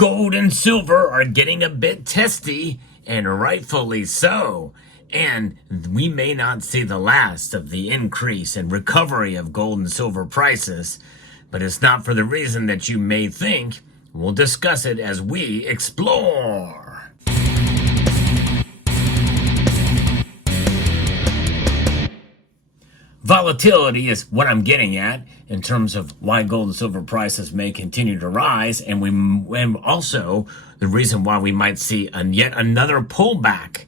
Gold and silver are getting a bit testy, and rightfully so. And we may not see the last of the increase and recovery of gold and silver prices, but it's not for the reason that you may think. We'll discuss it as we explore. Volatility is what I'm getting at in terms of why gold and silver prices may continue to rise, and also the reason why we might see yet another pullback.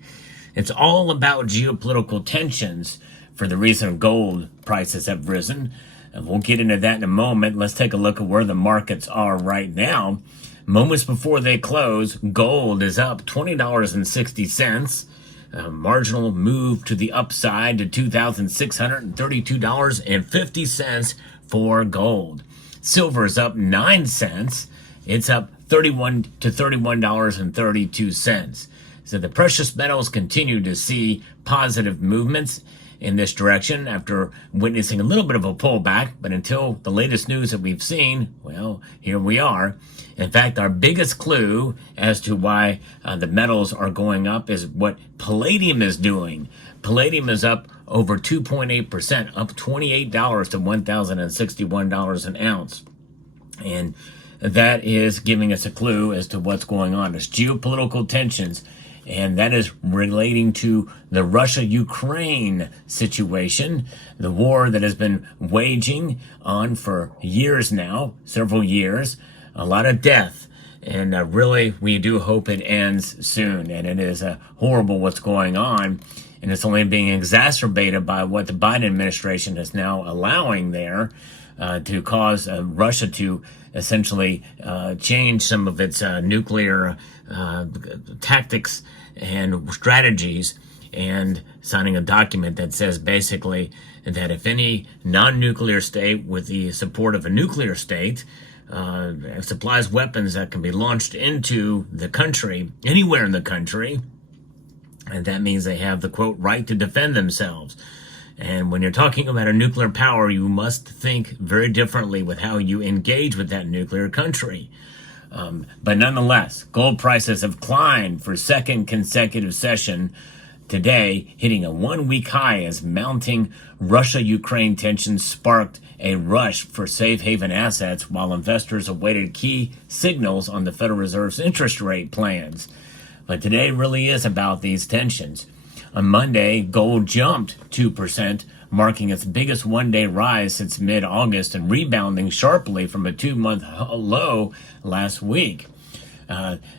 It's all about geopolitical tensions for the reason gold prices have risen. And we'll get into that in a moment. Let's take a look at where the markets are right now. Moments before they close, gold is up $20.60. A marginal move to the upside to $2,632.50 for gold. Silver is up 9 cents. It's up $31 to $31.32. So the precious metals continue to see positive movements in this direction after witnessing a little bit of a pullback, but until the latest news that we've seen, well, here we are. In fact, our biggest clue as to why the metals are going up is what palladium is doing. Palladium is up over 2.8%, up $28 to $1,061 an ounce. And that is giving us a clue as to what's going on. It's geopolitical tensions, and that is relating to the Russia-Ukraine situation, the war that has been waging on for years now, several years, a lot of death. And really, we do hope it ends soon. And it is horrible what's going on. And it's only being exacerbated by what the Biden administration is now allowing there to cause Russia to essentially change some of its nuclear tactics and strategies, and signing a document that says basically that if any non-nuclear state with the support of a nuclear state supplies weapons that can be launched into the country, anywhere in the country, and that means they have the, quote, right to defend themselves. And when you're talking about a nuclear power, you must think very differently with how you engage with that nuclear country. But nonetheless, gold prices have climbed for second consecutive session today, hitting a one-week high as mounting Russia-Ukraine tensions sparked a rush for safe haven assets while investors awaited key signals on the Federal Reserve's interest rate plans. But today really is about these tensions. On Monday, gold jumped 2%, marking its biggest one-day rise since mid-August and rebounding sharply from a 2-month low last week.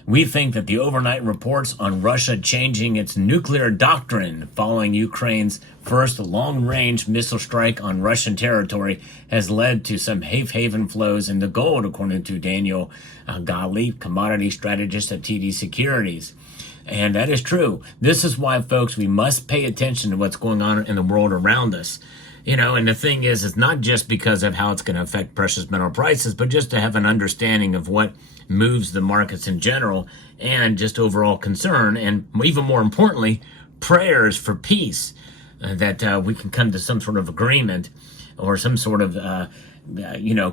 We think that the overnight reports on Russia changing its nuclear doctrine following Ukraine's first long-range missile strike on Russian territory has led to some safe haven flows into gold, according to Daniel Gottlieb, commodity strategist at TD Securities. And that is true. This is why, folks, we must pay attention to what's going on in the world around us. You know, and the thing is, it's not just because of how it's going to affect precious metal prices, but just to have an understanding of what moves the markets in general and just overall concern. And even more importantly, prayers for peace, that we can come to some sort of agreement or some sort of,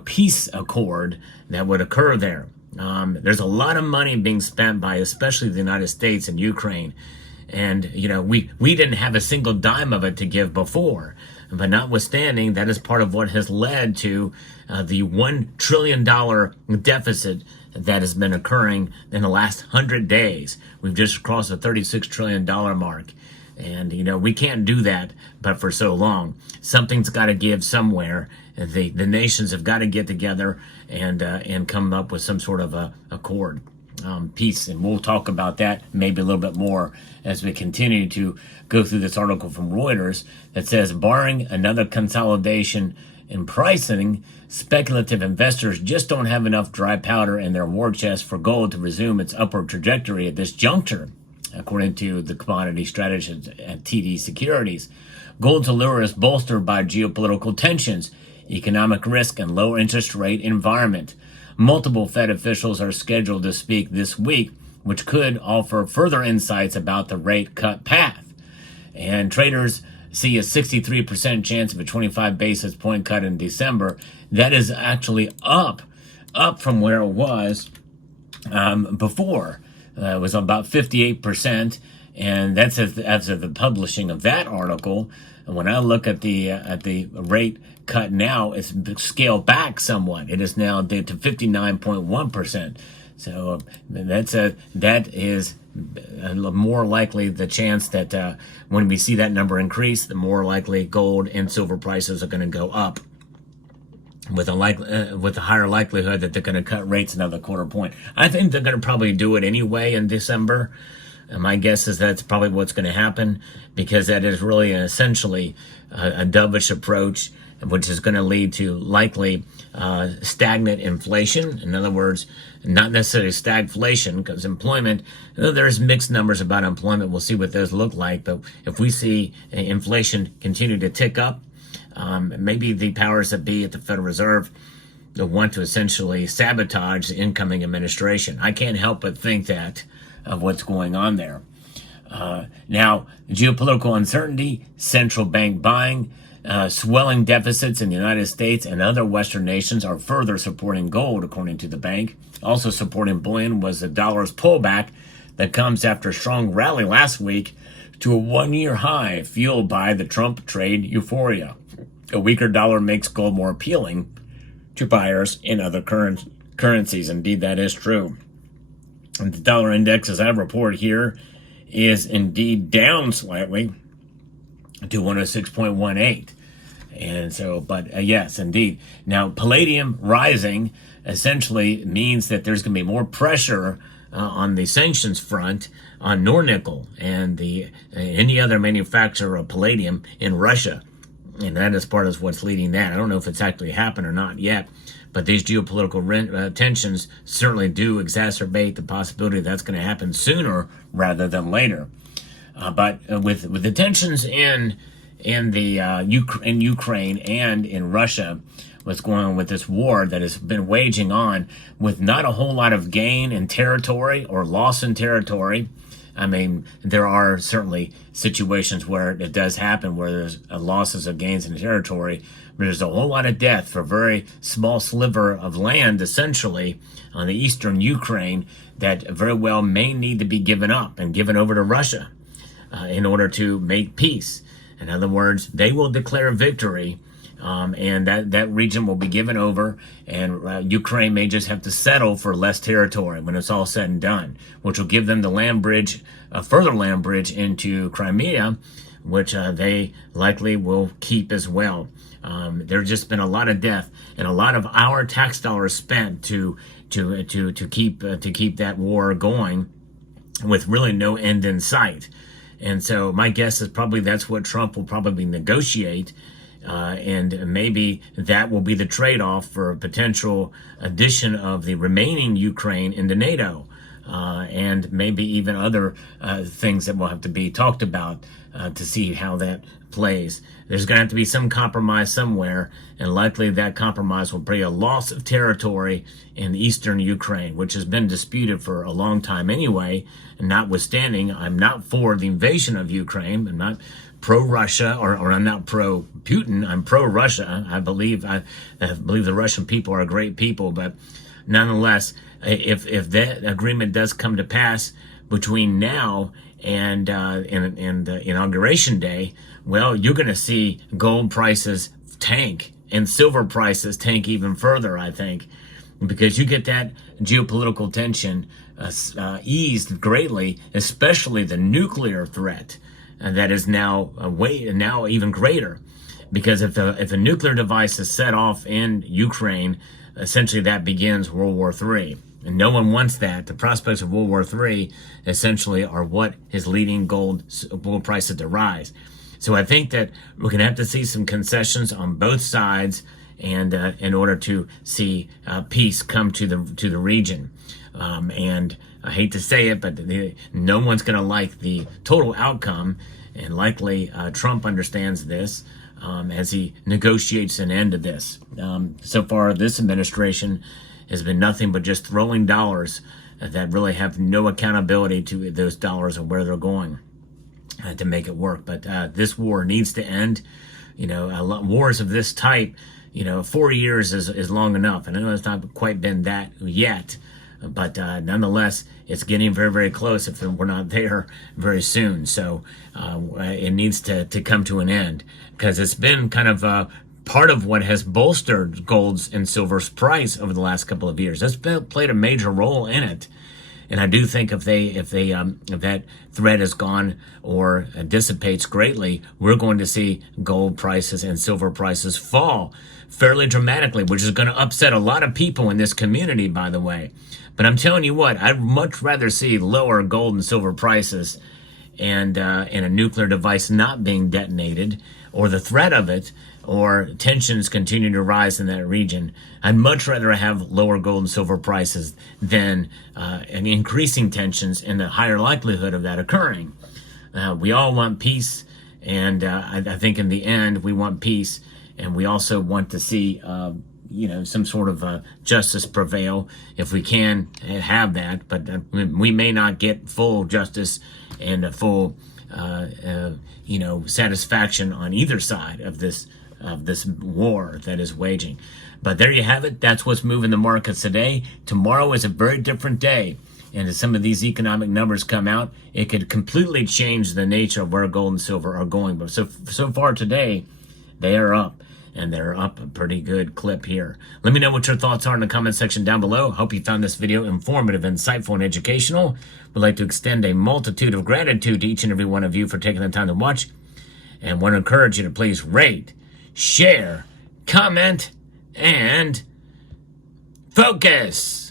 peace accord that would occur there. There's a lot of money being spent by especially the United States and Ukraine. And, we didn't have a single dime of it to give before. But notwithstanding, that is part of what has led to the $1 trillion deficit that has been occurring in the last 100 days. We've just crossed the $36 trillion mark. And, we can't do that but for so long. Something's got to give somewhere. The nations have got to get together and come up with some sort of a accord, peace. And we'll talk about that maybe a little bit more as we continue to go through this article from Reuters that says, barring another consolidation in pricing, speculative investors just don't have enough dry powder in their war chest for gold to resume its upward trajectory at this juncture, according to the commodity strategist at TD Securities. Gold's allure is bolstered by geopolitical tensions, economic risk, and low interest rate environment. Multiple Fed officials are scheduled to speak this week, which could offer further insights about the rate cut path. And traders see a 63% chance of a 25 basis point cut in December. That is actually up from where it was Before. It was about 58%, and that's as of the publishing of that article. And when I look at the rate cut now, it's scaled back somewhat. It is now to 59.1%. So that is more likely the chance that when we see that number increase, the more likely gold and silver prices are going to go up, with a higher likelihood that they're going to cut rates another quarter point. I think they're going to probably do it anyway in December. And my guess is that's probably what's going to happen, because that is really essentially a dovish approach, which is going to lead to likely stagnant inflation. In other words, not necessarily stagflation, because employment, there's mixed numbers about employment. We'll see what those look like. But if we see inflation continue to tick up, maybe the powers that be at the Federal Reserve want to essentially sabotage the incoming administration. I can't help but think that of what's going on there. Now, geopolitical uncertainty, central bank buying, swelling deficits in the United States and other Western nations are further supporting gold, according to the bank. Also supporting bullion was the dollar's pullback that comes after a strong rally last week to a one-year high, fueled by the Trump trade euphoria. A weaker dollar makes gold more appealing to buyers in other currencies. Indeed, that is true. And the dollar index, as I report here, is indeed down slightly to 106.18. And so, but yes, indeed. Now, palladium rising essentially means that there's going to be more pressure on the sanctions front on Nornickel and any other manufacturer of palladium in Russia. And that is part of what's leading that. I don't know if it's actually happened or not yet, but these geopolitical tensions certainly do exacerbate the possibility that's going to happen sooner rather than later. But with the tensions in Ukraine and in Russia, what's going on with this war that has been waging on with not a whole lot of gain in territory or loss in territory. I mean, there are certainly situations where it does happen, where there's losses of gains in territory, but there's a whole lot of death for a very small sliver of land, essentially, on the eastern Ukraine, that very well may need to be given up and given over to Russia in order to make peace. In other words, they will declare victory, and that region will be given over, and Ukraine may just have to settle for less territory when it's all said and done, which will give them the land bridge, a further land bridge into Crimea, which they likely will keep as well. There's just been a lot of death and a lot of our tax dollars spent to keep that war going, with really no end in sight. And so my guess is probably that's what Trump will probably negotiate. And maybe that will be the trade-off for a potential addition of the remaining Ukraine into NATO, and maybe even other things that will have to be talked about to see how that plays. There's going to have to be some compromise somewhere, and likely that compromise will bring a loss of territory in eastern Ukraine, which has been disputed for a long time anyway. And notwithstanding, I'm not for the invasion of Ukraine. I'm not pro-Russia, or I'm not pro-Putin. I'm pro-Russia. I believe the Russian people are great people, but nonetheless, if that agreement does come to pass between now and the inauguration day, well, you're going to see gold prices tank and silver prices tank even further, I think, because you get that geopolitical tension eased greatly, especially the nuclear threat. That is now now even greater, because if a nuclear device is set off in Ukraine, essentially that begins World War III, and no one wants that. The prospects of World War III essentially are what is leading gold prices to rise. So I think that we're going to have to see some concessions on both sides, and in order to see peace come to the region. And I hate to say it, but no one's going to like the total outcome, and likely Trump understands this as he negotiates an end to this. So far, this administration has been nothing but just throwing dollars that really have no accountability to those dollars and where they're going to make it work. But this war needs to end. Wars of this type, 4 years is long enough. And I know it's not quite been that yet. but nonetheless, it's getting very, very close if we're not there very soon. So it needs to come to an end, because it's been kind of part of what has bolstered gold's and silver's price over the last couple of years. That's played a major role in it. And I do think if that threat is gone or dissipates greatly, we're going to see gold prices and silver prices fall fairly dramatically, which is going to upset a lot of people in this community, by the way. But I'm telling you what, I'd much rather see lower gold and silver prices and a nuclear device not being detonated, or the threat of it, or tensions continue to rise in that region. I'd much rather have lower gold and silver prices than an increasing tensions and the higher likelihood of that occurring. We all want peace, and I think in the end we want peace, and we also want to see some sort of justice prevail if we can have that. But we may not get full justice and a full satisfaction on either side of this war that is waging. But there you have it. That's what's moving the markets today. Tomorrow is a very different day. And as some of these economic numbers come out, it could completely change the nature of where gold and silver are going. But so far today, they are up. And they're up a pretty good clip here. Let me know what your thoughts are in the comment section down below. Hope you found this video informative, insightful, and educational. Would like to extend a multitude of gratitude to each and every one of you for taking the time to watch. And want to encourage you to please rate, share, comment, and focus.